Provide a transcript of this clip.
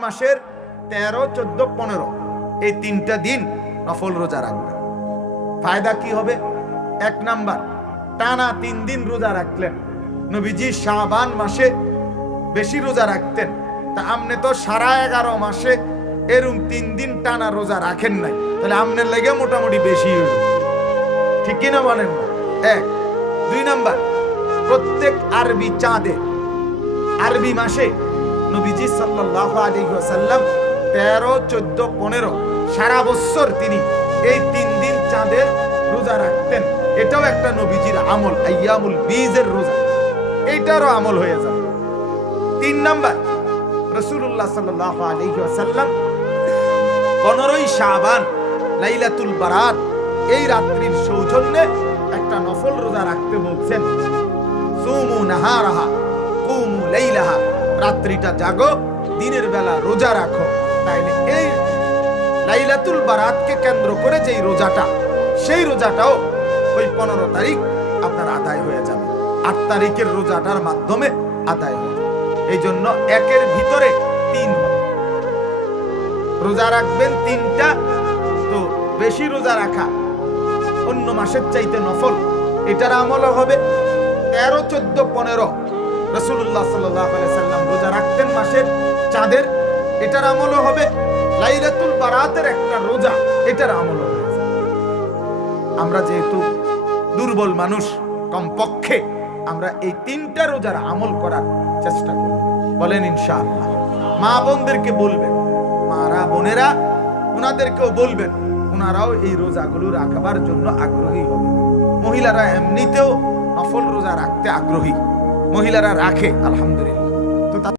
মাসের তেরো, চোদ্দ, পনেরো। এই তিনটা দিন নফল রোজা রাখবেন। ফায়দা কি হবে? এক নাম্বার, টানা তিন দিন রোজা রাখলেন। নবীজি শাবান মাসে বেশি রোজা রাখতেন। তা আমনে তো সারা এগারো মাসে এরম তিন দিন টানা রোজা রাখেন নাই। তাহলে আমনের লেগে মোটামুটি বেশি হইল। ঠিক কিনা বলেন? এক। দুই নাম্বার, প্রত্যেক আরবি চাঁদে, আরবি মাসে নবীজি সাল্লাল্লাহু আলাইহি ওয়াসাল্লাম 13 14 15 সারা বছর তিনি এই তিন দিন চাঁদের রোজা রাখতেন। এটাও একটা নবীজির আমল আইয়ামুল বীজের রোজা। এইটারও আমল হয়ে যাবে তিন নাম্বার, রাসূলুল্লাহ সাল্লাল্লাহু আলাইহি ওয়াসাল্লাম 15ই শাবান, লাইলাতুল বারাত, এই রাত্রির সৌজন্যে একটা নফল রোজা রাখতে বলছেন। সুমু নাহারাহা, কুমু লাইলাহা। রাত্রিটা জাগো, দিনের বেলা রোজা রাখো। তাইলে এই লাইলাতুল বারাতকে কেন্দ্র করে যেই রোজাটা, সেই রোজাটাও ওই পনেরো তারিখ আপনার আদায় হয়ে যাবে। আট তারিখের রোজাটার মাধ্যমে আদায় হবে। এই জন্য একের ভিতরে তিন রোজা রাখবেন তিনটা, তো বেশি রোজা রাখা অন্য মাসের চাইতে নফল, এটার আমলও হবে তেরো, চোদ্দ, পনেরো। সাল্লাম রোজা রাখতেন মাসের চাঁদের, এটার আমলও হবে। লাইলাতুল বারাতের একটা রোজা, এটার আমলও আমরা যেহেতু দুর্বল মানুষ, কমপক্ষে আমরা এই তিনটা রোজার আমল করার চেষ্টা করব। বলেন ইনশাআল্লাহ। মা বোনদেরকে বলবেন, মারা বোনেরা ওনাদেরকেও বলবেন ওনারাও এই রোজাগুলো রাখবার জন্য আগ্রহী হবে মহিলারা এমনিতেও নফল রোজা রাখতে আগ্রহী। মহিলারা রাখে আলহামদুলিল্লাহ।